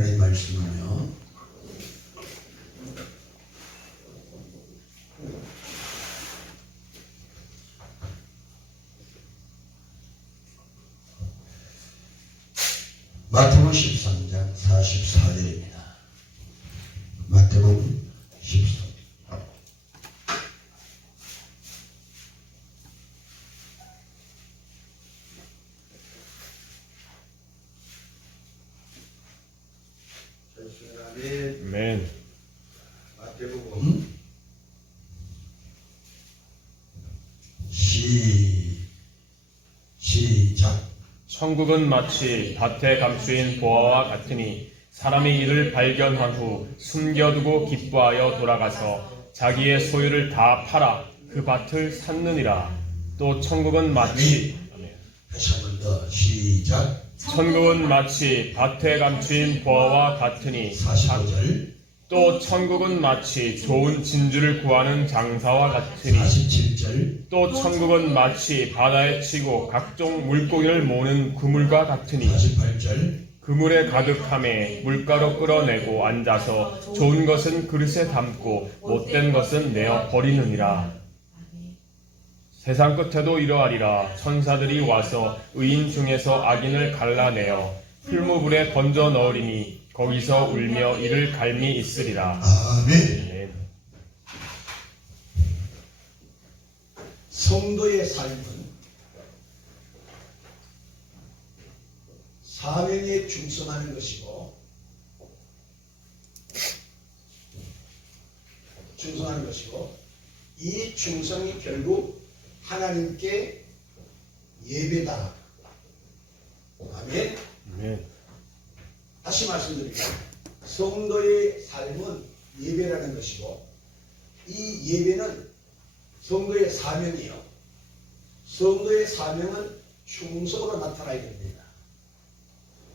하나님 말씀은요, 마태복음 13장 44절입니다. 마태복음 13. 아멘. 마태복음 시작. 천국은 마치 밭에 감추인 보화와 같으니 사람이 이를 발견한 후 숨겨두고 기뻐하여 돌아가서 자기의 소유를 다 팔아 그 밭을 샀느니라. 또 천국은 마치 다시 한 번 더 시작. 천국은 마치 밭에 감추인 보화와 같으니 45절. 또 천국은 마치 좋은 진주를 구하는 장사와 같으니 47절. 또 천국은 마치 바다에 치고 각종 물고기를 모으는 그물과 같으니 48절. 그물에 가득함에 물가로 끌어내고 앉아서 좋은 것은 그릇에 담고 못된 것은 내어 버리느니라. 세상 끝에도 이러하리라. 천사들이 와서 의인 중에서 악인을 갈라내어 풀무불에 던져 넣으리니 거기서 울며 이를 갈미 있으리라. 아멘. 성도의 삶은 사명에 충성하는 것이고, 이 충성이 결국 하나님께 예배다. 아멘. 아멘. 다시 말씀드립니다. 성도의 삶은 예배라는 것이고, 이 예배는 성도의 사명이요. 성도의 사명은 충성으로 나타나야 됩니다.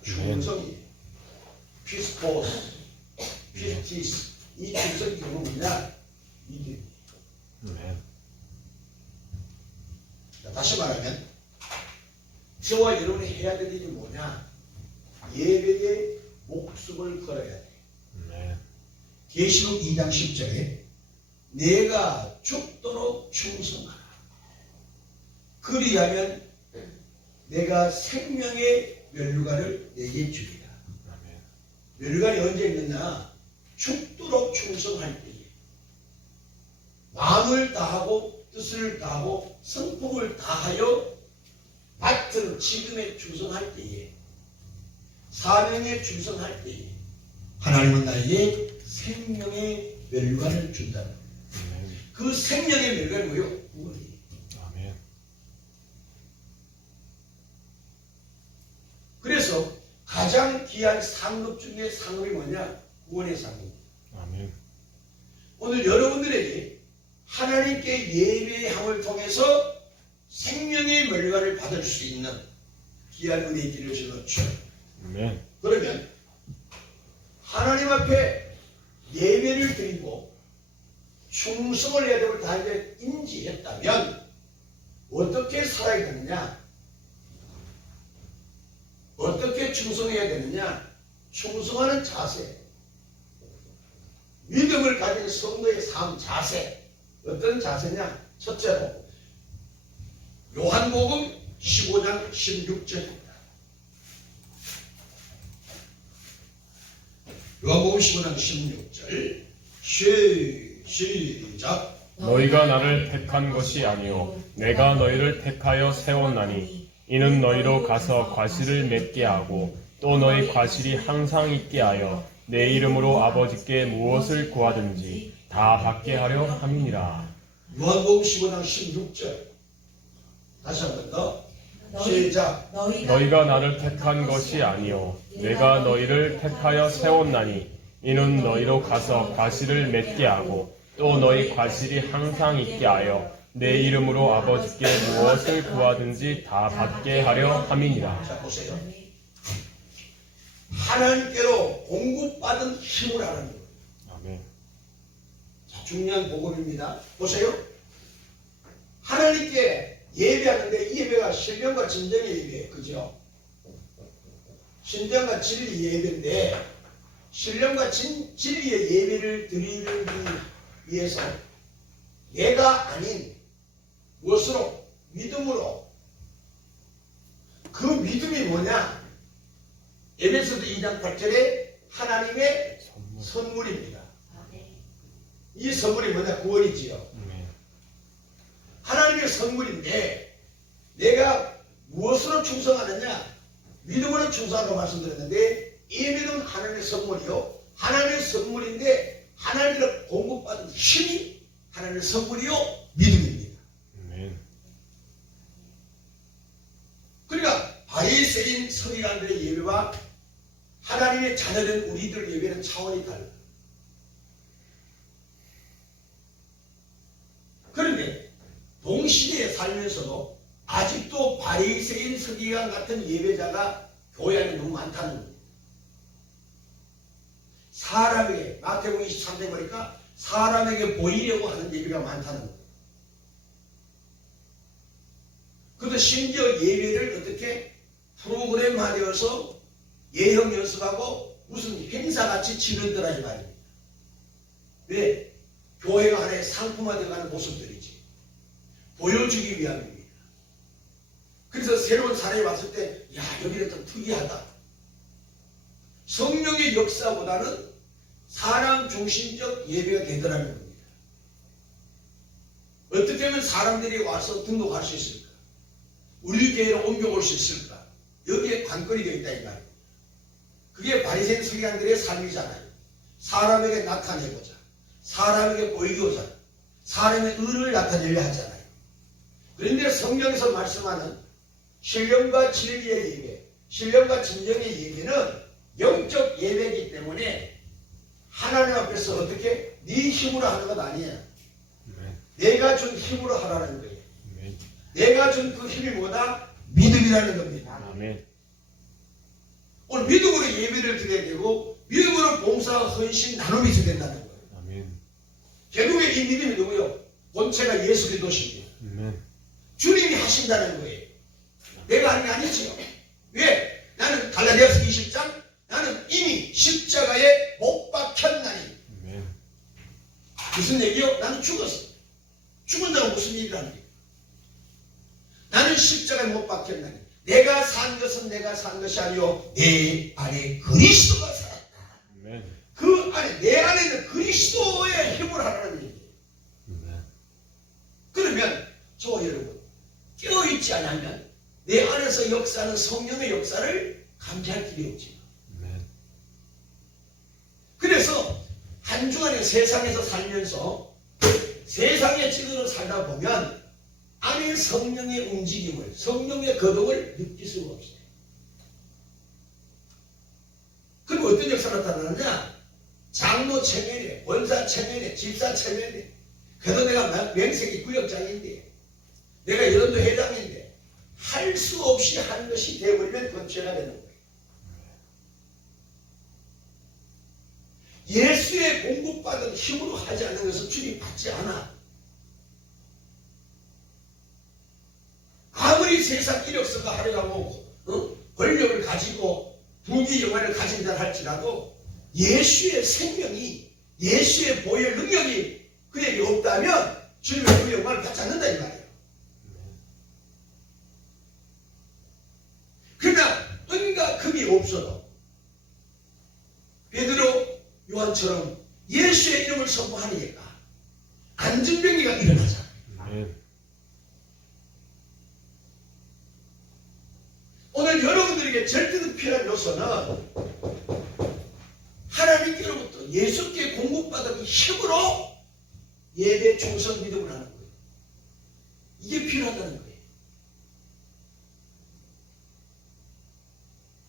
충성이 피스포스, 피스티스, 이 충성이 뭐냐? 이게. 다시 말하면 저와 여러분이 해야 될 일이 뭐냐? 예배에 목숨을 걸어야 돼. 계시록 2장 10절에 내가 죽도록 충성하라. 그리하면 내가 생명의 면류관을 내게 주리라. 면류관이 언제 있느냐? 죽도록 충성할 때에, 마음을 다하고 뜻을 다하고 성품을 다하여 맡은 지금에 충성할 때에, 사명에 충성할 때에 하나님은 나에게 생명의 면류관을 준다는 거예요. 그 생명의 면류관이 뭐예요? 구원이에요. 그래서 가장 귀한 상급 중에 상급이 뭐냐? 구원의 상급입니다. 오늘 여러분들에게 하나님께 예배함을 통해서 생명의 면류관을 받을 수 있는 귀한 은혜의 길을 주셨죠. 그러면 하나님 앞에 예배를 드리고 충성을 해야 되고 다 이제 인지했다면 어떻게 살아야 되느냐? 어떻게 충성해야 되느냐? 충성하는 자세, 믿음을 가진 성도의 삶 자세. 어떤 자세냐? 첫째로 요한복음 15장 16절입니다. 요한복음 15장 16절 시작. 너희가 나를 택한 것이 아니요 내가 너희를 택하여 세웠나니 이는 너희로 가서 과실을 맺게 하고 또 너희 과실이 항상 있게 하여 내 이름으로 아버지께 무엇을 구하든지 다 받게 하려 함이니라. 요한복음 15장 16절 다시 한 번 더 시작. 너희가 나를 택한 것이 아니요 내가 너희를 택하여 세웠나니 이는 너희로 가서 과실을 맺게 하고 또 너희 과실이 항상 있게 하여 내 이름으로 아버지께 무엇을 구하든지 다 받게 하려 함이니라. 자 보세요. 하나님께로 공급받은 힘을 하는 거예요. 자, 중요한 복음입니다. 보세요. 하나님께 예배하는데 이 예배가 신령과 진정의 예배예요. 그죠? 신령과 진리 예배인데 신령과 진리의 예배를 드리기 위해서 내가 아닌 무엇으로? 믿음으로. 그 믿음이 뭐냐? 에베소서 2장 8절에 하나님의 선물입니다. 이 선물이 뭐냐? 구원이지요. 하나님의 선물인데 내가 무엇으로 충성하느냐? 믿음으로 충성하라고 말씀드렸는데 이 믿음은 하나님의 선물이요. 하나님의 선물인데 하나님을 공급받은 힘이 하나님의 선물이요. 믿음입니다. 그러니까 바리새인 서기관들의 예배와 하나님의 자녀된 우리들 예배는 차원이 달라요. 그런데 동시대에 살면서도 아직도 바리새인 서기관 같은 예배자가 교회 안에 너무 많다는 겁니다. 사람에게, 마태복음 23장 보니까 사람에게 보이려고 하는 예배가 많다는 겁니다. 그것도 심지어 예배를 어떻게 프로그램화되어서 예형 연습하고 무슨 행사같이 치르더라 이 말입니다. 왜? 교회가 하나의 상품화되어가는 모습들이지. 보여주기 위함입니다. 그래서 새로운 사람이 왔을 때 야, 여기는 좀 특이하다. 성령의 역사보다는 사람 중심적 예배가 되더라는 겁니다. 어떻게 하면 사람들이 와서 등록할 수 있을까? 우리 교회로 옮겨올 수 있을까? 여기에 관건이 되어 있다 이 말입니다. 그게 바리새인 서기관들의 삶이잖아요. 사람에게 나타내고자, 사람에게 보이고자, 사람의 의를 나타내려 하잖아요. 그런데 성경에서 말씀하는 신령과 진리의 예배, 신령과 진정의 예배는 영적 예배이기 때문에 하나님 앞에서 어떻게 네 힘으로 하는 것 아니야. 내가 준 힘으로 하라는 거예요. 내가 준 그 힘이 뭐다? 믿음이라는 겁니다. 오늘 믿음으로 예배를 드려야 되고 믿음으로 봉사와 헌신 나눔이 있어야 된다는 거예요. 결국에 이 믿음이 누구요? 본체가 예수 그리스도십니다. 주님이 하신다는 거예요. 내가 하는 게 아니지요. 왜? 나는 갈라디아서 20장 나는 이미 십자가에 못 박혔나니. 무슨 얘기요? 나는 죽었어. 죽은 자가 무슨 일이라는 거예요? 나는 십자가에 못 박혔나니 내가 산 것은 내가 산 것이 아니요 내 안에 그리스도가 살았다. 그 안에 내 안에 있는 그리스도의 힘을 하라는 얘기예요. 그러면 저 여러분 깨어있지 않으면 내 안에서 역사하는 성령의 역사를 감지할 길이 없지. 그래서 한 주간에 세상에서 살면서 세상의 찌그러 살다 보면 안에 성령의 움직임을, 성령의 거동을 느낄 수가 없어요. 그럼 어떤 역사가 나타나느냐? 장로 체면에, 원사 체면에, 집사 체면에. 그래도 내가 명색이 구역장인데, 내가 여론도 회장인데, 할 수 없이 하는 것이 되어버리면 그건 죄가 되는 거예요. 예수의 공급받은 힘으로 하지 않는 것은 주님 받지 않아. 아무리 세상 이력서가 하려고 권력을 가지고 부귀 영화를 가진 자 할지라도 예수의 생명이, 예수의 보혈 능력이 그에게 없다면 주님의 그 영광을 받지 않는다 이 말이에요. 그러나 은과 금이 없어도 베드로, 요한처럼 예수의 이름을 선포하니까 안전병리가 일어나잖아요. 오늘 여러분들에게 절대로 필요한 요소는 하나님께로부터 예수께 공급받은 힘으로 예배 충성 믿음을 하는 거예요. 이게 필요하다는 거예요.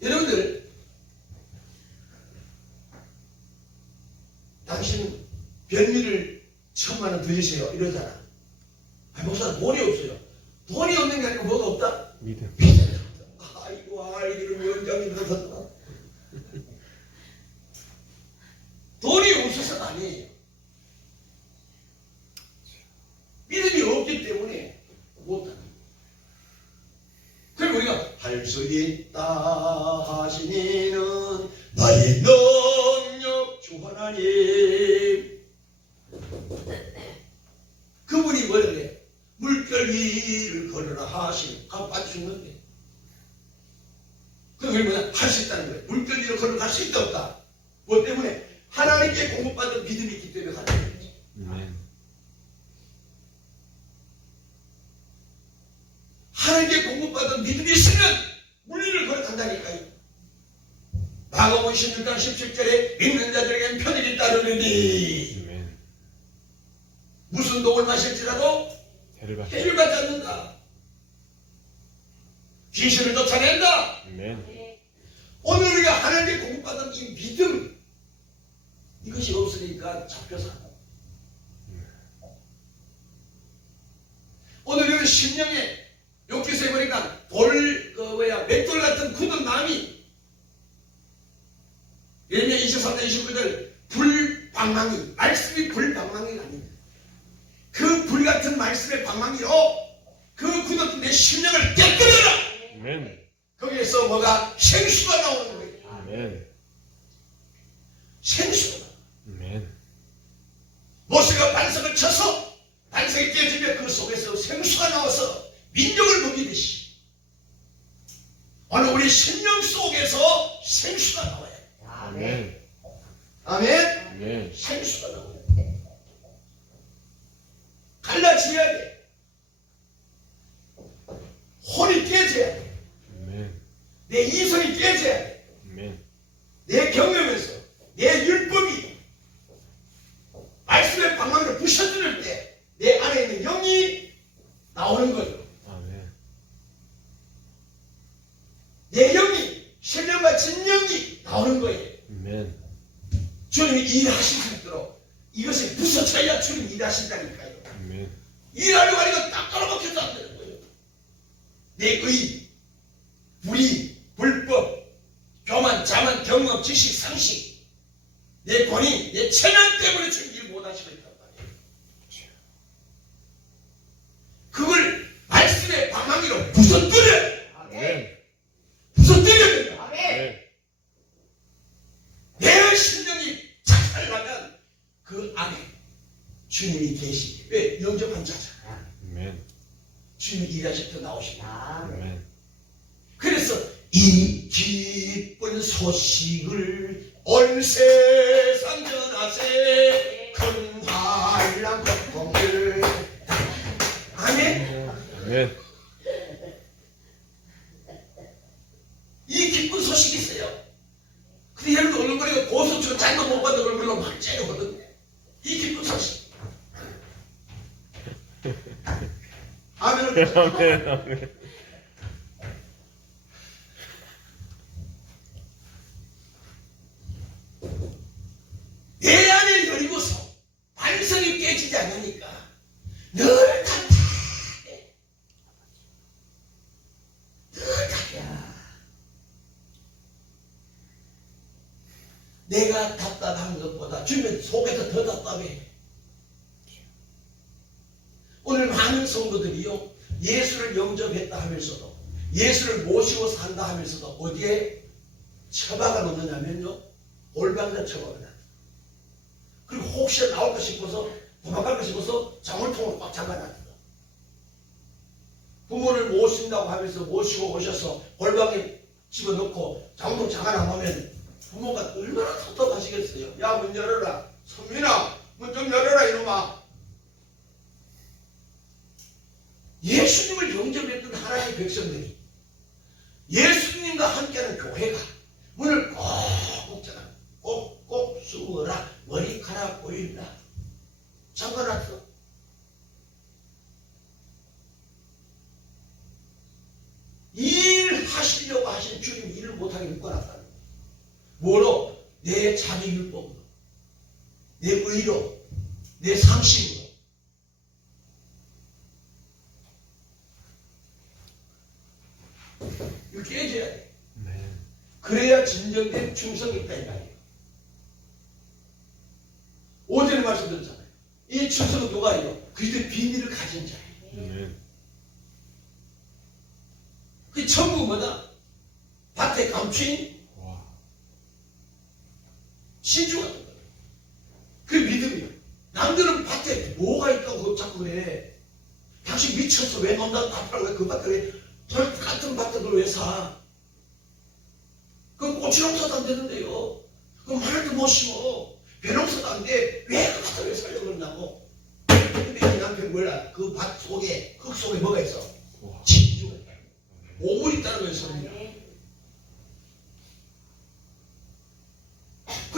여러분들 당신 변비를 1,000만 원 더 주세요 이러잖아. 목사 돈이 없어요. 돈이 없는 게 아니고 뭐가 없다? 믿음. 아이고 아이들은 원장이 들어섰다. 돈이 없어서가 아니에요. 믿음이 없기 때문에 못합니다. 그리고 우리가 할 수 있다 하시니는 나의 능력 있다는 거예요. 물결 위로 걸어갈 수 있다 없다. 뭐 때문에? 하나님께 공급받은 믿음이 있기 때문에 가능해요. 하나님께 공급받은 믿음이 있으면 물 위를 걸어간다니까요. 마가복음 16장 17절에 믿는 자들에게는 편익이 따르느니 무슨 독을 마실지라도 해를 받지 않는다. 귀신을 쫓아낸다. 오늘 우리가 하나님께 공급받은 이 믿음, 이것이 없으니까 잡혀서 오늘 우리는 심령에 욕기서에 보니까 맷돌 같은 굳은 마음이 예레미야 23장 29절 불방망이, 말씀이 불방망이가 아닙니다. 그 불같은 말씀의 방망이로 그 굳었던 내 심령을 깨끗해라. 거기에서 뭐가 생수가 나오는 거예요. 생수가 나와요. 모세가 반석을 쳐서 반석이 깨지면 그 속에서 생수가 나와서 민족을 먹이듯이 오늘 우리 심령 속에서 생수가 나와요. 아멘. 아멘. 생수가 나와요. 갈라지어야 돼. 혼이 깨져야 돼. 내 이성이 깨져야 돼. 내 경험에서 내 율법이 말씀의 방망이로 부셔뜨릴 때 내 안에 있는 영이 나오는 거죠. 내 영이 신령과 진영이 나오는 거예요. 주님이 일하실 수 있도록 이것이 부서져야 주님이 일하신다니까요. 일하려고 하니까 딱 깔아박혀서 안 되는 거예요. 내 의, 불의, 불법, 교만, 자만, 경험, 지식, 상식, 내 권위, 내 체면 때문에 주님 일 못하시고 있단 말이에요. 그걸 말씀의 방망이로 부서뜨려요. 부서뜨려야 된다. 내 심령이 작살나면 그 안에 주님이 계시기. 왜? 영접한 자잖아. 주님이 일하실 때 나오십니다. 그래서 이 기쁜 소식을 온 세상 전하세 큰 환난 고통을. 아멘. 이 기쁜 소식이 있어요. 근데 여러분 얼굴거리고 고소처럼 잔도 못 받은 얼굴로 막 째려거든. 이 기쁜 소식. 아멘. 내 안에 열리고서 반성이 깨지지 않으니까 늘 답답해. 늘 답이야. 내가 답답한 것보다 주변 속에서 더 답답해. 오늘 많은 성도들이요, 예수를 영접했다 하면서도 예수를 모시고 산다 하면서도 어디에 처박아 놓느냐면요, 올방자 처박아 놨다. 그리고 혹시나 나올까 싶어서 도망갈까 싶어서 자물통을 꽉 잠가놨다. 부모를 모신다고 하면서 모시고 오셔서 골방에 집어넣고 자물통 잠가놔놓으면 부모가 얼마나 답답하시겠어요. 야, 문 열어라. 선민아, 문 좀 열어라 이놈아. 예수님을 영접했던 하나님의 백성들이 예수님과 함께하는 교회가 문을 꼭 잖아. 꼭꼭 숨어라. 머리카락 보인다. 잠가놨어. 일하시려고 하신 주님이 일을 못하게 묶어놨다는 거예요. 뭐로? 내 자기율법으로, 내 의로, 내 상식으로. 이거 깨져야 돼. 그래야 진정된 충성이 있다 이 말이에요. 오전에 말씀드렸잖아요. 이 충성은 누가 해요? 그리스도의 비밀을 가진 자예요. 그 천국 뭐다? 밭에 감추인 신주 같은 거예요. 그 믿음이요. 남들은 밭에 뭐가 있다고 자꾸 해. 당신 미쳤어. 왜 논다고 답하라고 해. 그 밭에 왜 저 같은 밭을 왜 사? 그 고추 고추농사도 안 되는데요. 그럼 마늘도 못 심어. 배농사도 안 돼. 왜 그 밭을 왜 살려고 그러냐고. 근데 이 남편 몰라. 그 밭 속에, 흙 속에 뭐가 있어? 진주가 있다. 보물이 있다는 거예요, 소리가.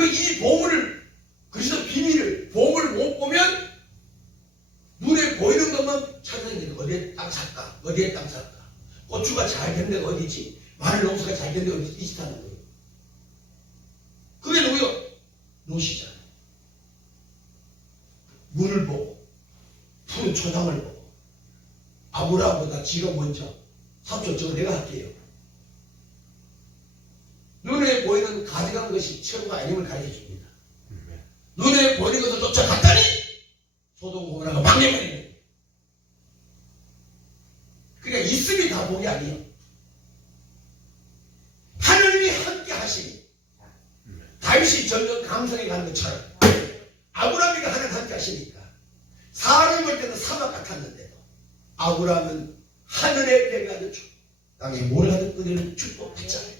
이 보물을, 그래서 비밀을, 보물을 못 보면 눈에 보이는 것만 찾아야 돼. 어디에 땅 샀다. 어디에 땅 샀다. 고추가 잘 된 데가 어디 있지? 마늘 농사가 잘 된 데가 어디 있다는 거예요. 그게 누구요? 노시잖아요. 문을 보고, 푸른 초장을 보고, 아브라함보다 지가 먼저, 삼촌 저거 내가 할게요. 눈에 보이는 가져간 것이 최고가 아님을 가르쳐 줍니다. 눈에 보이는 것을 쫓아갔다니 소돔 고모라가 망해버리는 거예요. 그러니까 있음이 다 복이 아니에요. 하나님이 함께 하시니 다윗이 전전 감성에 간 것처럼 아브라함이 하나님 함께 하시니까 사람을 볼 때는 사막 같았는데도 아브라함은 하늘의 배가 하는 축복, 땅에 뭘 하든 그들은 축복했잖아요.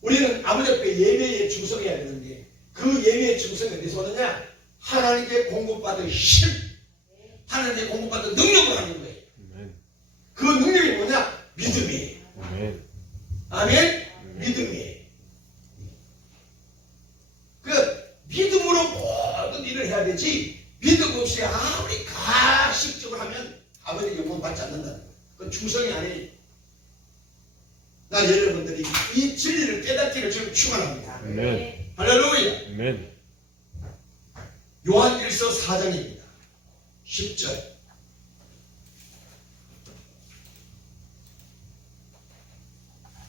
우리는 아버지 앞에 예배에 충성해야 되는데 그 예배에 충성이 어디서 오느냐? 하나님께 공급받은 힘, 하나님께 공급받은 능력으로 하는 거예요. 그 능력이 뭐냐? 믿음이에요. 아멘? 믿음이에요. 그 믿음으로 모든 일을 해야 되지 믿음 없이 아무리 가식적으로 하면 아버지 영광 받지 않는다는 거예요. 그건 충성이 아니에요. 나 여러분들이 이 진리를 깨닫기를 지금 축원합니다. 아멘. 할렐루야. 아멘. 요한 1서 4장입니다. 10절.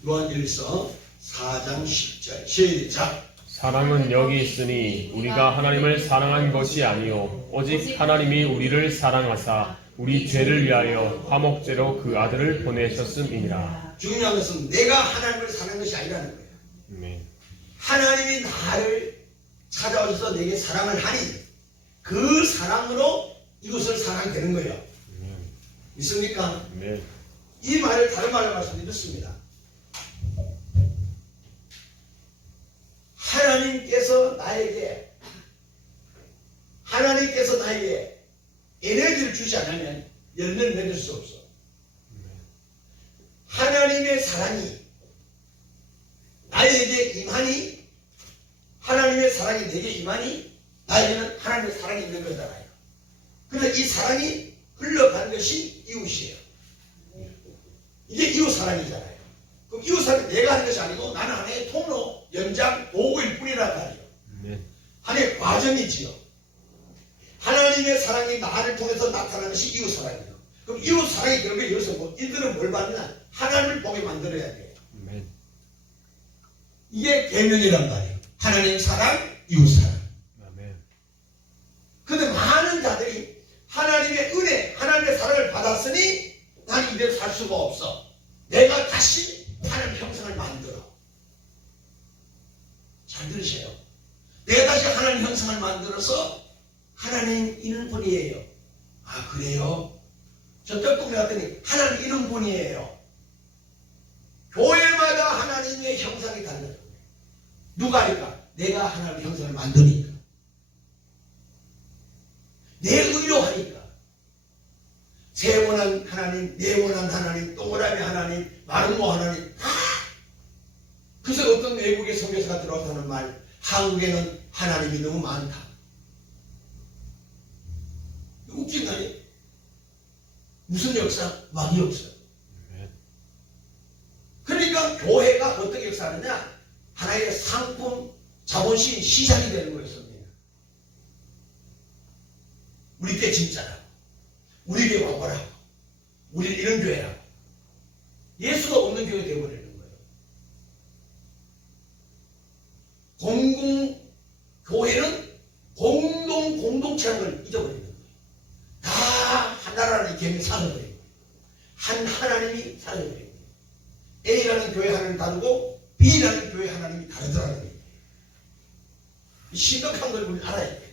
요한 1서 4장 10절. 시작. 사랑은 여기 있으니 우리가 하나님을 사랑한 것이 아니요 오직 하나님이 우리를 사랑하사 우리 죄를 위하여 화목제로 그 아들을 보내셨음이니라. 중요한 것은 내가 하나님을 사랑한 것이 아니라는 거예요. 아멘. 하나님이 나를 찾아오셔서 내게 사랑을 하니 그 사랑으로 이것을 사랑하게 되는 거예요. 믿습니까? 아멘. 이 말을 다른 말로 말씀드렸습니다. 하나님께서 나에게 에너지를 주지 않으면 열매를 맺을 수 없어. 하나님의 사랑이 나에게 임하니 하나님의 사랑이 내게 임하니 나에게는 하나님의 사랑이 있는 거잖아요. 그런데 이 사랑이 흘러가는 것이 이웃이에요. 이게 이웃 사랑이잖아요. 그럼 이웃 사랑이 내가 하는 것이 아니고 나는 하나의 통로, 연장, 도구일 뿐이란 말이에요. 하나의 과정이지요. 하나님의 사랑이 나를 통해서 나타나는 것이 이웃 사랑이에요. 그럼 이웃 사랑이 그러면 여기서 뭐 이들은 뭘 받느냐? 하나님을 보게 만들어야 돼요. 이게 계명이란 말이에요. 하나님 사랑, 이웃 사랑. 그런데 많은 자들이 하나님의 은혜, 하나님의 사랑을 받았으니 난 이대로 살 수가 없어. 내가 다시 하나님 형상을 만들어. 잘 들으세요. 내가 다시 하나님 형상을 만들어서 하나님 이는 분이에요. 아 그래요? 저 떡국에 갔더니 하나님 이는 분이에요. 교회마다 하나님의 형상이 달라요. 누가 하니까? 내가 하나님의 형상을 만드니까. 내 의로 하니까. 세원한 하나님, 네원한 하나님, 동그라미 하나님, 마름모 하나님 다. 그래서 어떤 외국의 선교사가 들어와서 하는 말, 한국에는 하나님이 너무 많다. 웃긴다니? 무슨 역사? 왕의 역사. 그러니까 교회가 어떻게 역사하느냐? 하나의 상품, 자본시인 시장이 되는 거였습니다. 우리 때 진짜라고. 우리 교회 와보라고. 우리 이런 교회라고. 예수가 없는 교회 되어버리는 거예요. 교회는 공동체라는 걸 잊어버리는 거예요. 다 하나라는 개념이 사라져버리는 거예요. 한 하나님이 사라져버리는 거예요. A라는 교회 하나님이 다르고 B라는 교회 하나님이 다르더라는 거예요. 심각한 걸 우리 알아야 돼요.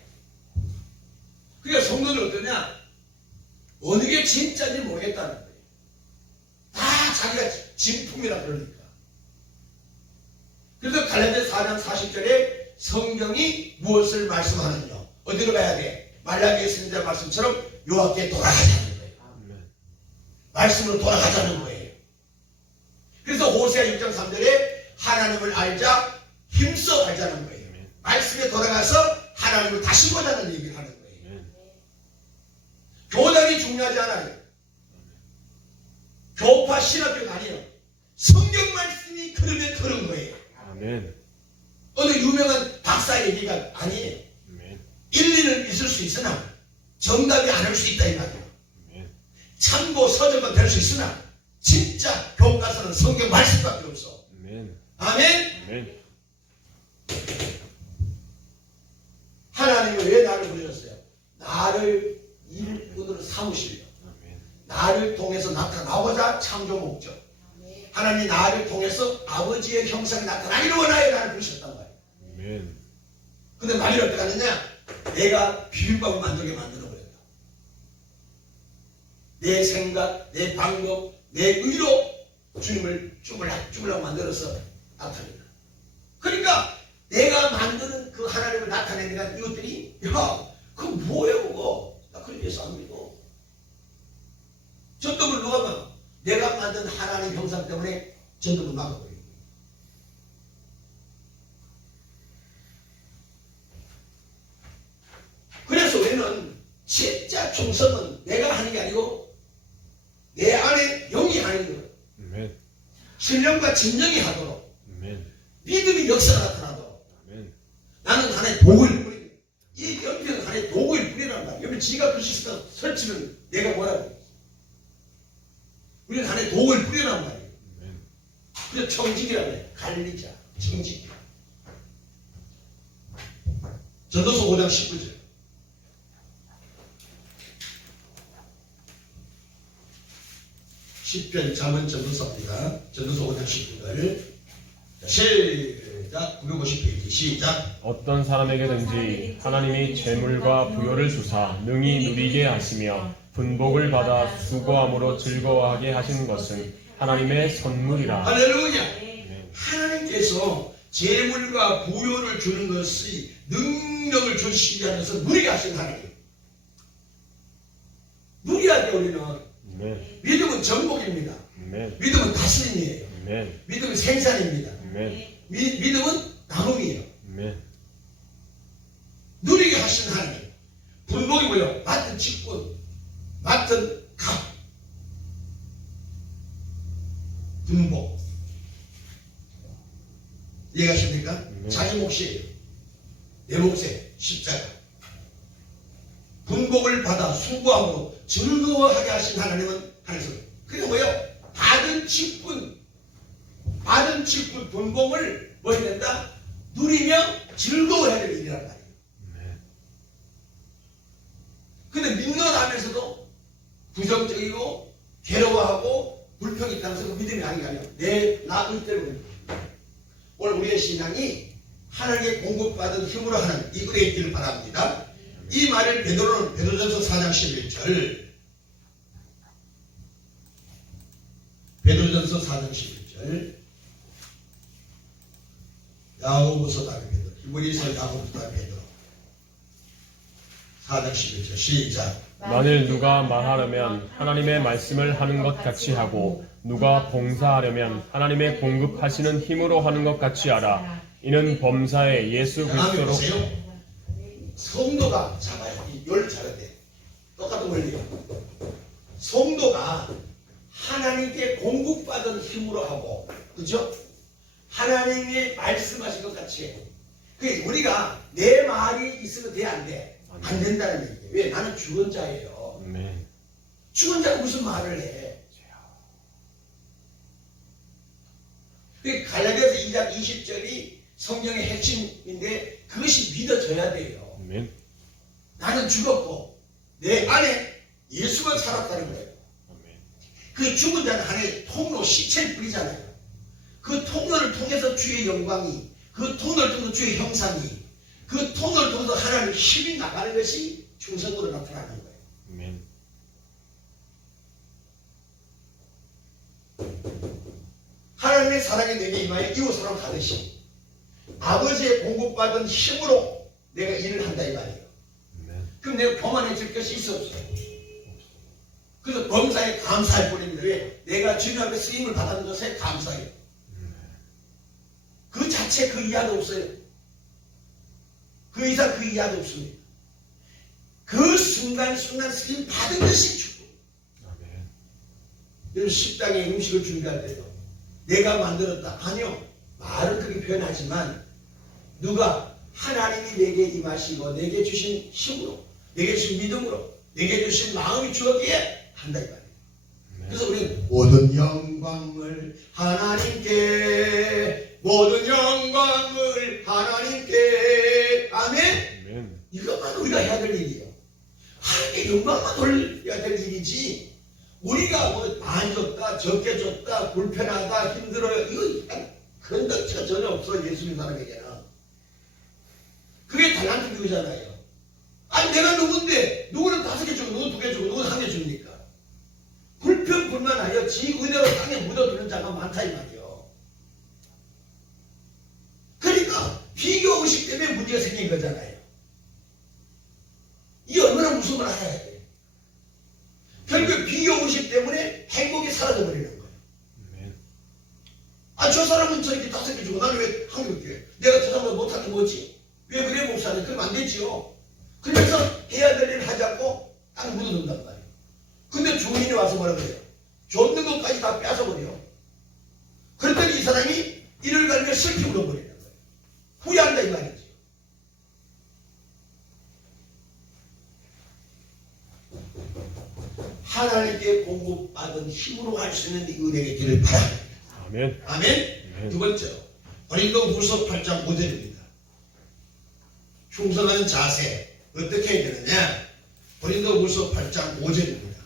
그러니까 성도들 어떠냐? 어느 게 진짜인지 모르겠다는 거예요. 다 자기가 진품이라 그러니까. 그래서 갈라디아서 4장 40절에 성경이 무엇을 말씀하느냐? 어디로 가야 돼? 말라기의 선지자 말씀처럼 여호와께 돌아가자는 거예요. 말씀으로 돌아가자는 거예요. 그래서 호세아 6장 3절에 하나님을 알자, 힘써 알자는 거예요. 말씀에 돌아가서 하나님을 다시 보자는 얘기를 하는 거예요. 교단이 중요하지 않아요. 교파 신학교가 아니에요. 성경 말씀이 그러면 그런 거예요. 아멘. 어느 유명한 박사 얘기가 아니에요. 아멘. 일리는 있을 수 있으나 정답이 아닐 수 있다 이 말이에요. 아멘. 참고 서적은 될 수 있으나 진짜 교과서는 성경 말씀밖에 없어. 아멘. 아멘. 아멘. 하나님은 왜 나를 부르셨어요? 나를 일꾼으로 삼으시려. 아멘. 나를 통해서 나타나고자 창조 목적. 하나님이 나를 통해서 아버지의 형상이 나타나기를 원하여 나를 부르셨단 말이에요. 아멘. 근데 말이 어떻게 하느냐? 내가 비빔밥을 만들게 만들어버렸다. 내 생각, 내 방법, 내 의로 주님을 죽으려고 만들어서 나타낸다. 그러니까 내가 만드는 그 하나님을 나타내니까 이것들이 야, 그거 뭐예요 그거? 나 그렇게 해서 안 믿어. 전도를 누가 봐? 내가 만든 하나님 형상 때문에 전도를 막아버리고. 그래서 우리는 진짜 충성은 내가 하는 게 아니고 내 안에 영이 하는 거예요. 아멘. 신령과 진정이 하도록 아멘. 믿음이 역사가 나타나도록 아멘. 나는 하나의 도구일 뿐이에요. 이 연필은 하나의 도구일 뿐이란 말이에요. 여러분 지가 글씨 설치는 내가 뭐라고 우리는 하나의 도구일 뿐이란 말이에요. 아멘. 그래서 청직이라고 해요. 관리자, 청직. 전도서 5장 19절. 시편 잠언 전도서입니다. 전도서 5장 19절. 시작. 950페이지 시작. 어떤 사람에게든지 하나님이 재물과 부요를 주사 능히 누리게 하시며 분복을 받아 수고함으로 즐거워하게 하신 것은 하나님의 선물이라. 할렐루야. 아멘. 하나님께서 재물과 부요를 주는 것이 능력을 주시기 하면서 누리게 하신 하나님. 누리할 때 우리는 아멘. 믿음은 정복입니다. 아멘. 믿음은 다스림이에요. 아멘. 믿음은 생산입니다. 아멘. 믿음은 나눔이에요. 아멘. 누리게 하신 하나님. 분복이 뭐예요? 맡은 직분, 맡은 값. 분복. 이해가십니까? 자기 몫이에요. 내 몫에 십자가. 분복을 받아 수고함으로 즐거워하게 하신 하나님은 하나님. 그게 뭐예요? 받은 직분, 분복을 뭐 해야 된다? 누리며 즐거워해야 될 일이란 말이에요. 근데 믿는 하면서도 부정적이고 괴로워하고 불평이 있다는 것은 믿음이 아니에요. 나 의대로. 오늘 우리의 신앙이 하나님의 공급받은 힘으로 하는 이 글에 있기를 바랍니다. 이 말을 베드로전서 4장 11절. 베드로전서 4장 11절. 야고보서 다른 베드로. 히브리서 야고보서 다른 베드로. 4장 11절 시작. 만일 누가 말하려면 하나님의 말씀을 하는 것 같이 하고 누가 봉사하려면 하나님의 공급하시는 힘으로 하는 것 같이 하라. 이는 범사에 예수 다음에 그리스도로. 보세요. 성도가 잡아야 열 잡아야 돼. 똑같은 원리예요. 성도가 하나님께 공급받은 힘으로 하고, 그죠? 하나님이 말씀하신 것 같이 해. 그 우리가 내 말이 있으면 돼, 안 돼? 안 된다는 얘기예요. 왜? 나는 죽은 자예요. 아멘. 죽은 자가 무슨 말을 해? 그 갈라디아서 2장 20절이 성경의 핵심인데 그것이 믿어져야 돼요. 아멘. 나는 죽었고 내 안에 예수가 살았다는 거예요. 아멘. 그 죽은 자는 하나의 통로, 시체일 뿐이잖아요. 그 통로를 통해서 주의 영광이, 그 통로를 통해서 주의 형상이, 그 통로를 통해서 하나님의 힘이 나가는 것이 충성으로 나타나는 거예요. 아멘. 사랑이 내게 임하여 이웃 사랑 하듯이 아버지의 공급받은 힘으로 내가 일을 한다 이 말이에요. 그럼 내가 교만해질 것이 있어 없어요? 그래서 범사에 감사할 뿐입니다. 왜? 내가 주님 앞에 쓰임을 받은 것에 감사해요. 그 자체 그 이하도 없어요. 그 이상 그 이하도 없습니다. 그 순간순간 쓰임 받은 것이 주고. 여러분 식당에 음식을 준비할 때도 내가 만들었다. 아니요. 말은 그렇게 표현하지만 누가 하나님이 내게 임하시고 내게 주신 힘으로 내게 주신 믿음으로 내게 주신 마음이 주었기에 한다 이 말이에요. 그래서 우리는 모든 영광을 하나님께 모든 영광을 하나님께 아멘. 이것만 우리가 해야 될 일이에요. 하나님께 영광만 돌려야 될 일이지 우리가 뭐 많이 줬다 적게 줬다 불편하다 힘들어요 이거 그런 덕지가 전혀 없어 예수님 사람에게는. 그게 달란트 교회잖아요. 아니 내가 누군데 누구는 5개 주고 누구는 2개 주고 누구는 1개 줍니까? 불평불만하여 지 은혜로 땅에 묻어두는 자가 많다 이 말이요. 그러니까 비교의식 때문에 문제가 생긴 거잖아요. 이게 얼마나 무서운 걸 알아야 돼요. 결국 비교의식 때문에 행복이 사라져버리는 거예요. 아, 저 사람은 저렇게 5개 주고 나는 왜 1개 개? 내가 저 사람보다 못한 게 뭐지? 왜 그래 목사님? 그럼 안 되지요. 그래서 해야 될 일 하지 않고 딱 묻어둔단 말이에요. 근데 주인이 와서 뭐라 그래요? 줬는 것까지 다 뺏어버려. 그랬더니 이 사람이 이를 갈며 슬피 울어버리는 거예요. 후회한다 이 말이지. 하나님께 공급받은 힘으로 할 수 있는 이 은혜가 되기를 바랍니다. 아멘. 아멘. 두 번째로 고린도후서 8장 5절입니다. 충성하는 자세 어떻게 해야 되느냐? 고린도후서 8장 5절입니다.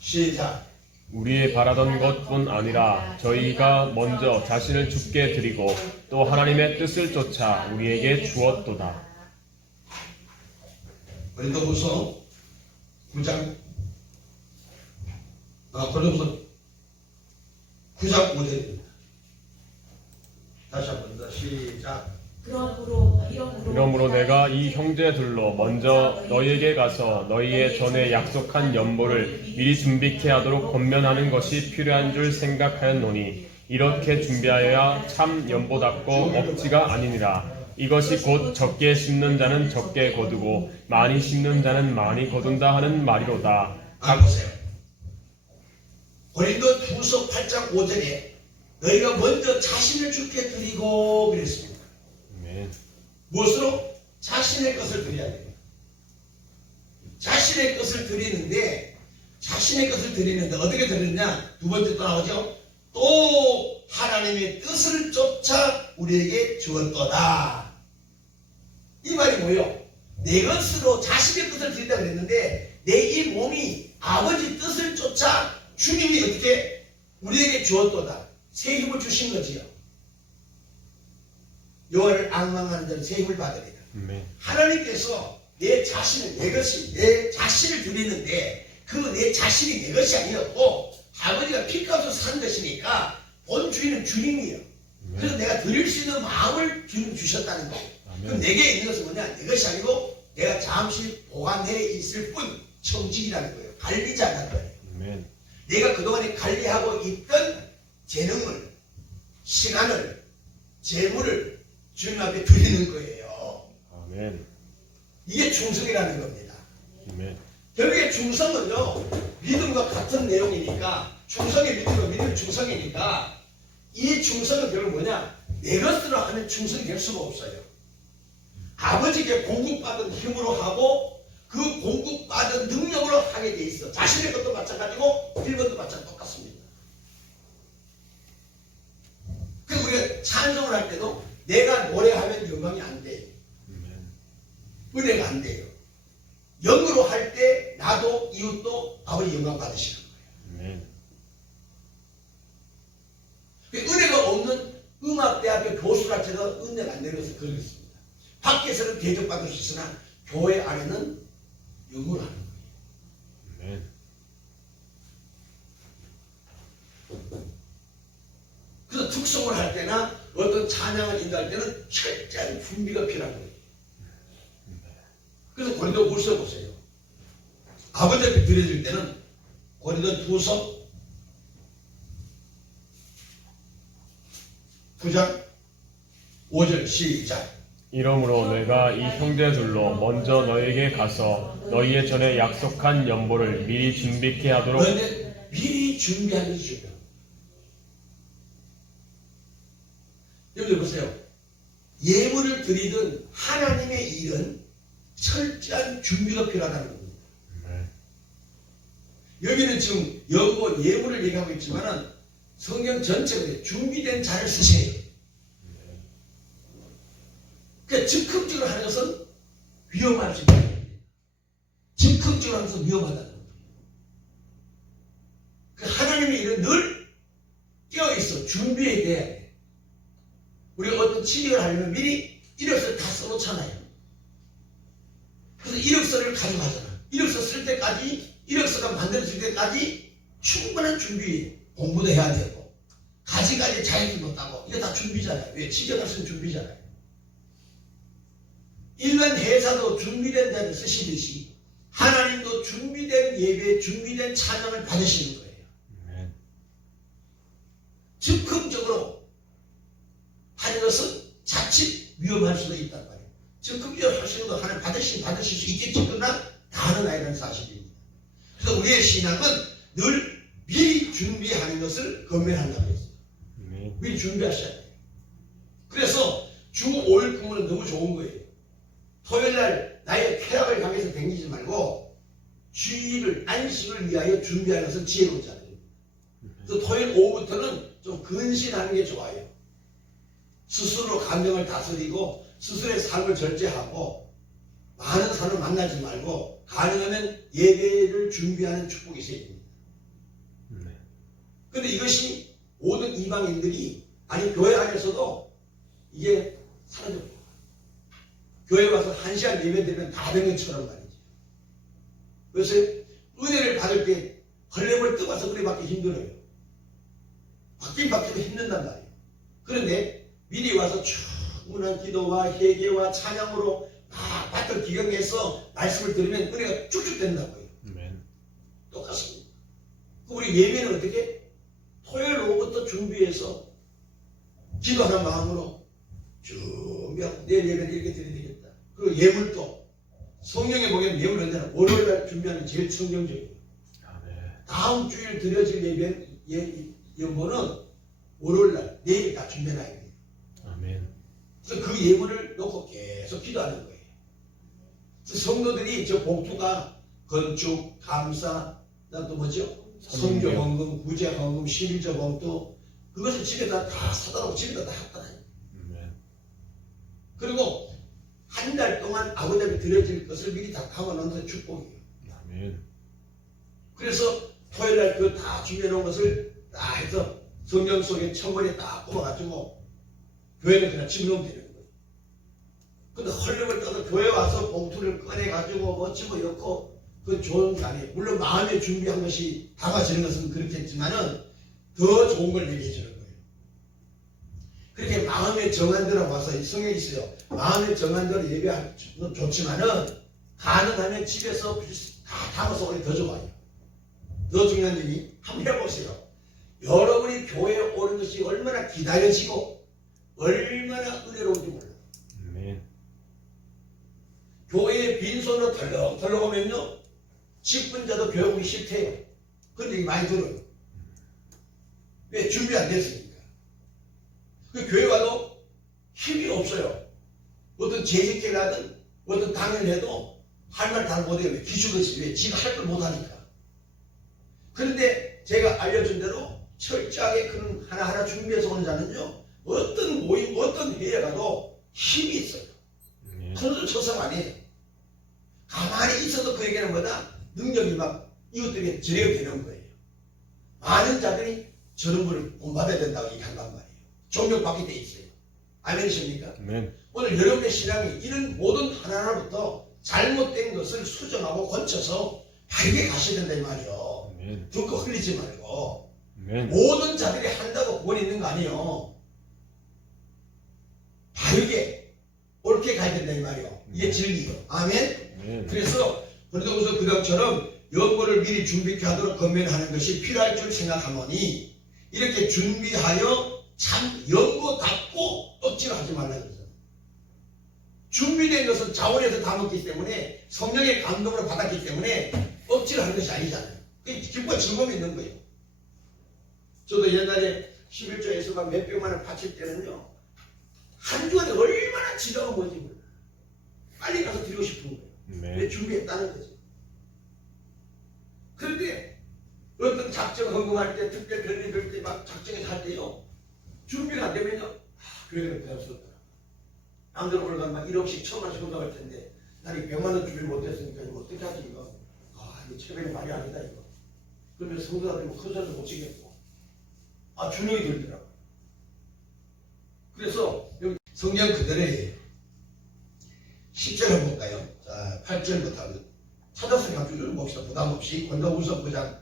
시작. 우리의 바라던 것뿐 아니라 저희가 먼저 자신을 주께 드리고 또 하나님의 뜻을 쫓아 우리에게 주었도다. 고린도후서 9장 고린도후서 9장 5절입니다. 다시 한번 더 시작. 그러므로 내가 이 형제들로 먼저 너희에게 가서 너희의 전에 약속한 연보를 미리 준비케 하도록 권면하는 것이 필요한 줄 생각하였노니 이렇게 준비하여야 참 연보답고 억지가 아니니라. 이것이 곧 적게 심는 자는 적게 거두고 많이 심는 자는 많이 거둔다 하는 말이로다. 보세요. 고린도후서 8장 5절에 너희가 먼저 자신을 주께 드리고 그랬습니다. 무엇으로? 자신의 것을 드려야 돼요. 자신의 것을 드리는데 어떻게 드리느냐? 두 번째 또 나오죠. 또 하나님의 뜻을 쫓아 우리에게 주었도다. 이 말이 뭐예요? 내 것으로 자신의 뜻을 드린다 그랬는데 내 이 몸이 아버지 뜻을 쫓아 주님이 어떻게 우리에게 주었도다. 새 힘을 주신 거지요. 여호와를 앙망하는 자는 새 힘을 받으리라. 하나님께서 내 자신을 드리는데 그 내 자신이 내 것이 아니었고 아버지가 피값으로 산 것이니까 본 주인은 주님이에요. 그래서 내가 드릴 수 있는 마음을 주님 주셨다는 거예요. 그럼 내게 있는 것은 뭐냐? 내 것이 아니고 내가 잠시 보관해 있을 뿐 청직이라는 거예요. 관리자라는 거예요. 내가 그동안에 관리하고 있던 재능을, 시간을, 재물을 주님 앞에 드리는 거예요. 아멘. 이게 충성이라는 겁니다. 아멘. 결국에 충성은요, 믿음과 같은 내용이니까, 충성의 믿음과 믿음의 충성이니까, 이 충성은 결국 뭐냐? 내 것으로 하면 충성이 될 수가 없어요. 아버지께 공급받은 힘으로 하고, 그 공급받은 능력으로 하게 돼 있어. 자신의 것도 마찬가지고, 일것도 마찬가지 똑같습니다. 그래서 우리가 찬송을 할 때도, 내가 노래하면 영광이 안 돼요. 은혜가 안 돼요. 영으로 할 때 나도 이웃도 아버지 영광 받으시는 거예요. 은혜가 없는 음악대학교 교수랄지라도 은혜가 안 내려서 그러겠습니다. 밖에서는 대접받을 수 있으나 교회 안에는 영원하는 거예요. 아멘. 그래서 특송을 할 때나 어떤 찬양을 인도할 때는 철저한 준비가 필요한 거예요. 그래서 고린도 후서 보세요. 아버지 앞에 드려질 때는 고린도 후서 9장 5절 시작. 이러므로 내가 이 형제들로 먼저 너에게 가서 너희의 전에 약속한 연보를 미리 준비케 하도록. 그런데 미리 준비하는 것이 중요해요. 여러분들 보세요. 예물을 드리든 하나님의 일은 철저한 준비가 필요하다는 겁니다. 여기는 지금 여고 예물을 얘기하고 있지만은 성경 전체가 준비된 자를 쓰세요. 그러니까 즉흥적으로 하는 것은 위험할 수 있다. 즉흥적으로 하는 것은 위험하다는 겁니다. 그 하나님의 일은 늘 깨어있어. 준비해야 돼. 우리가 어떤 취직을 하려면 미리 이력서를 다 써놓잖아요. 그래서 이력서를 가져가잖아. 이력서 쓸 때까지, 이력서가 만들어질 때까지 충분한 준비, 공부도 해야 되고, 가지가지 자격증도 따고, 이거 다 준비잖아요. 왜? 취직할 수 있는 준비잖아요. 일반 회사도 준비된 자를 쓰시듯이, 하나님도 준비된 예배, 준비된 찬양을 받으시는 거예요. 즉흥적으로 하는 것은 자칫 위험할 수도 있단 말이에요. 즉흥적으로 하시는 거 하나님 받으실 수 있겠지. 그러나 다 하는 아이라는 사실입니다. 그래서 우리의 신앙은 늘 미리 준비하는 것을 건면한다고 했어요. 미리 준비하셔야 돼요. 그래서 주 5일 근무는 너무 좋은 거예요. 토요일날 나의 쾌락을 향해서 댕기지 말고 주일을, 안식을 위하여 준비하는 것은 지혜롭잖아요. 그래서 토요일 오후부터는 좀 근신하는 게 좋아요. 스스로 감정을 다스리고 스스로의 삶을 절제하고 많은 사람을 만나지 말고 가능하면 예배를 준비하는 축복이 있어야 됩니다. 그런데 이것이 모든 이방인들이, 아니 교회 안에서도 이게 사라져요. 교회 와서 1시간 예배 드리면 다 된 것처럼 말이지. 그래서 은혜를 받을 때 걸레벌 떠가서 은혜 받기 힘들어요. 받기도 힘든단 말이에요. 그런데 미리 와서 충분한 기도와 회개와 찬양으로 막 받던 기경에서 말씀을 들으면 은혜가 쭉쭉 된다고요. 똑같습니다. 우리 예배는 어떻게? 토요일 오후부터 준비해서 기도하는 마음으로 준비하고 내일 예배는 이렇게 드려야 되겠다. 그리고 예물도 성경에 보면 예물 언제나 월요일날 준비하는 게 제일 성경적이에요. 다음 주일 드려질 예물은 월요일날 내일 다 준비해놔야 돼요. 그래서 그 예물을 놓고 계속 기도하는 거예요. 그래서 성도들이 저 봉투가 건축, 감사, 또 뭐죠? 선교 헌금, 구제 헌금, 11조 봉투, 그것을 집에다 다 사다 놓고 집에다 다 갖다 놔요. 그리고 한 달 동안 아버지 앞에 드려질 것을 미리 다 담아놓는 것이 축복이에요. 그래서 토요일날 그 다 준비해놓은 것을 다 해서 성경 속에 청원에 딱 뽑아가지고 교회는 그냥 집어넣으면 되는 거예요. 근데 헐렁을 떠서 교회 와서 봉투를 꺼내가지고 뭐 집어넣고 그건 좋은 게 아니에요. 물론 마음에 준비한 것이 담아지는 것은 그렇겠지만은 더 좋은 걸 얘기해 주는 거예요. 그렇게 마음에 정한 대로 와서 성경이 있어요. 마음에 정한 대로 예배하는 건 좋지만은 가능하면 집에서 다 담아서 오면 더 좋아요. 더 중요한 점이 한번 해보세요. 여러분이 교회에 오는 것이 얼마나 기다려지고 얼마나 은혜로운지 몰라요. 교회에 빈손으로 덜렁덜렁 오면요 10분 자도 교회 오기 싫대요. 그런데 이게 많이 들어요. 왜? 준비 안 됐으니까. 그 교회 와도 힘이 없어요. 어떤 재직회를 하든 어떤 강연을 해도 할 말 다 못해요. 왜? 기죽었지. 왜? 지가 할 걸 못하니까. 그런데 제가 알려준 대로 철저하게 그런 하나하나 준비해서 오는 자는요 어떤 모임, 어떤 회에 가도 힘이 있어요. 손으로 쳐서 아니에요. 가만히 있어도 그에게는 뭐다? 능력이 막 이것들이 저력이 되는 거예요. 많은 자들이 저런 분을 본받아야 된다고 얘기한단 말이에요. 존경받게 돼 있어요. 아멘이십니까? 아멘. 오늘 여러분의 신앙이 이런 모든 하나하나부터 잘못된 것을 수정하고 고쳐서 바르게 가셔야 된다 이 말이요. 아멘. 듣고 흘리지 말고 아멘. 모든 자들이 한다고 구원이 있는 거 아니에요. 바르게 옳게 가야 된다 이 말이요. 이게 진리요. 아멘. 아멘. 그래서 고린도후서 9장처럼 연고를 미리 준비케 하도록 건면하는 것이 필요할 줄 생각하노니 이렇게 준비하여 참 연고답고 억지로 하지 말라 그랬어요. 준비된 것은 자원에서 담았기 때문에 성령의 감동을 받았기 때문에 억지로 하는 것이 아니잖아요. 그게 기쁨과 즐거움이 있는 거예요. 저도 옛날에 11조에서 막 몇 백만 원 바칠 때는요, 한 주간에 얼마나 지겨워 뭔지 몰라. 빨리 가서 드리고 싶은 거예요. 왜 아멘. 준비했다는 거지. 그런데 어떤 작정 헌금할 때, 특별 별일 들 때 막 작정해서 할 때요, 준비가 안 되면요, 그래 배울 수 없더라. 남들은 오늘 막 1억씩 1,000만씩 헌금할 텐데 나는 100만 원 준비 못했으니까 이거 어떻게 하지 이거. 이거 체면이 말이 아니다 이거. 그러면 성도들이 뭐 큰 소리도 못 치겠고, 주눅이 들더라고요. 그래서 여기 성경 그대로예요. 10절 한번 볼까요? 자, 8절부터 찾아서 그냥 쭉 봅시다. 부담 없이. 고린도후서 9장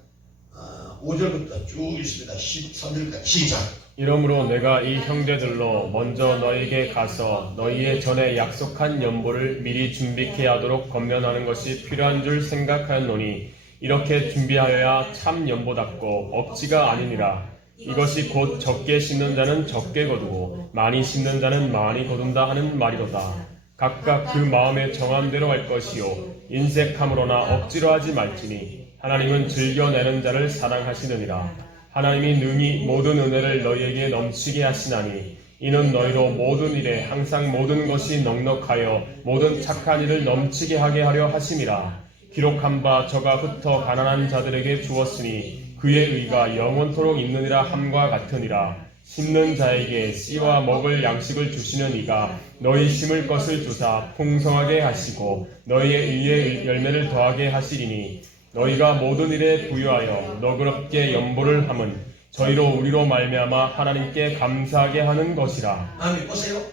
5절부터 쭉 있습니다. 13절까지 시작. 이러므로 내가 이 형제들로 먼저 너희에게 가서 너희의 전에 약속한 연보를 미리 준비케 하도록 권면하는 것이 필요한 줄 생각하였노니 이렇게 준비하여야 참 연보답고 억지가 아니니라. 이것이 곧 적게 심는 자는 적게 거두고 많이 심는 자는 많이 거둔다 하는 말이로다. 각각 그 마음에 정한 대로 할 것이요 인색함으로나 억지로 하지 말지니 하나님은 즐겨내는 자를 사랑하시느니라. 하나님이 능히 모든 은혜를 너희에게 넘치게 하시나니 이는 너희로 모든 일에 항상 모든 것이 넉넉하여 모든 착한 일을 넘치게 하게 하려 하심이라. 기록한 바 저가 흩어 가난한 자들에게 주었으니 그의 의가 영원토록 있느니라 함과 같으니라. 심는 자에게 씨와 먹을 양식을 주시는 이가 너희 심을 것을 주사 풍성하게 하시고 너희의 의의 열매를 더하게 하시리니 너희가 모든 일에 부유하여 너그럽게 연보를 함은 저희로 우리로 말미암아 하나님께 감사하게 하는 것이라. 아멘. 보세요.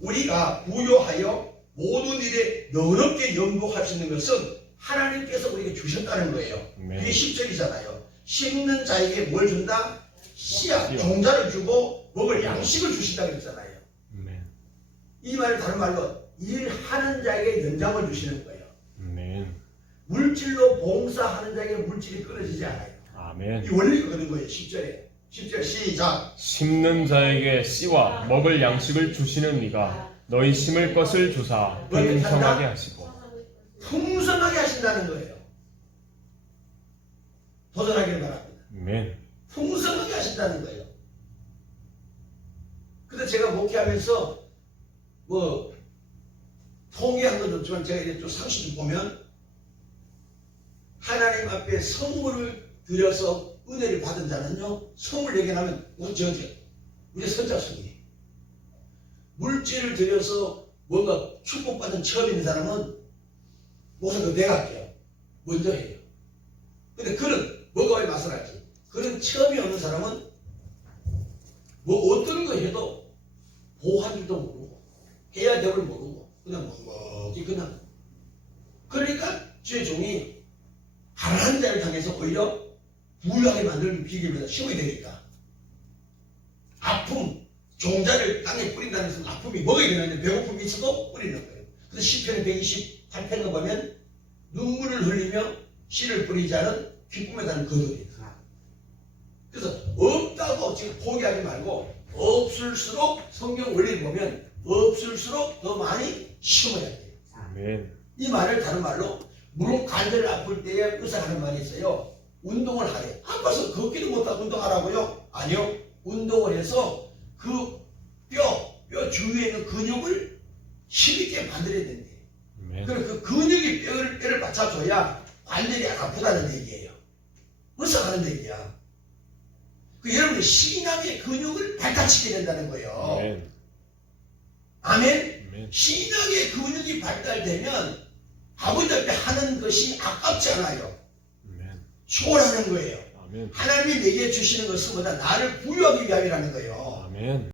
우리가 부유하여 모든 일에 너그럽게 연보할 수 있는 것은 하나님께서 우리에게 주셨다는 거예요. 네. 그게 10절이잖아요. 심는 자에게 뭘 준다? 씨앗, 종자를 주고 먹을 양식을 주신다고 그랬잖아요. 네. 이 말을 다른 말로 일하는 자에게 연장을 주시는 거예요. 아멘. 물질로 봉사하는 자에게 물질이 끊어지지 않아요. 아멘. 이 원리가 그런 거예요. 10절에. 10절 시작. 심는 자에게 씨와 먹을 양식을 주시는 이가 너희 심을 것을 주사 풍성하게 하시고. 풍성하게 하신다는 거예요. 도전하기를 바랍니다. 아멘. 풍성하게 하신다는 거예요. 근데 제가 목회하면서 통계한 건 없지만 제가 이제 좀 상식 좀 보면 하나님 앞에 선물을 드려서 은혜를 받은 자는요, 선물 얘기하면 우리 선자성이 물질을 드려서 뭔가 축복받은 처음 있는 사람은 목사님 내가 할게요. 먼저 해요. 근데 그는 뭐가 왜 맛을 알지? 그런 처음이 없는 사람은 뭐 어떤 거 해도 보호할 줄도 모르고 해야 될 걸 모르고 그냥 멍멍이 그냥. 그러니까 주의 종이 가난한 자를 향해서 오히려 부유하게 만드는 비결입니다. 심어야 되니까. 아픔, 종자를 땅에 뿌린다는 것은 아픔이 먹어야 되는데 배고픔이 있어도 뿌리는 거예요. 그래서 시편 128편을 보면 눈물을 흘리며 씨를 뿌리지 않은 기쁨에 대한 거듭이다. 그래서 없다고 지금 포기하지 말고 없을수록 성경 원리를 보면 없을수록 더 많이 심어야 돼요. 아멘. 이 말을 다른 말로 무릎 관절 아플 때에 의사가 하는 말이 있어요. 운동을 하래. 아파서 걷기도 못하고 운동하라고요? 아니요. 운동을 해서 그 뼈 주위에 있는 근육을 힘있게 만들어야 된대. 그래서 그 근육이 뼈를 받쳐줘야 관절이 안 아프다는 얘기예요. 의사가 하는 얘기야. 여러분의 신앙의 근육을 발달시켜야 된다는 거예요. 아멘. 아멘. 신앙의 근육이 발달되면 아버지 앞에 하는 것이 아깝지 않아요. 초월하는 거예요. 아멘. 하나님이 내게 주시는 것은 뭐다? 나를 부유하기 위함이라는 거예요. 아멘.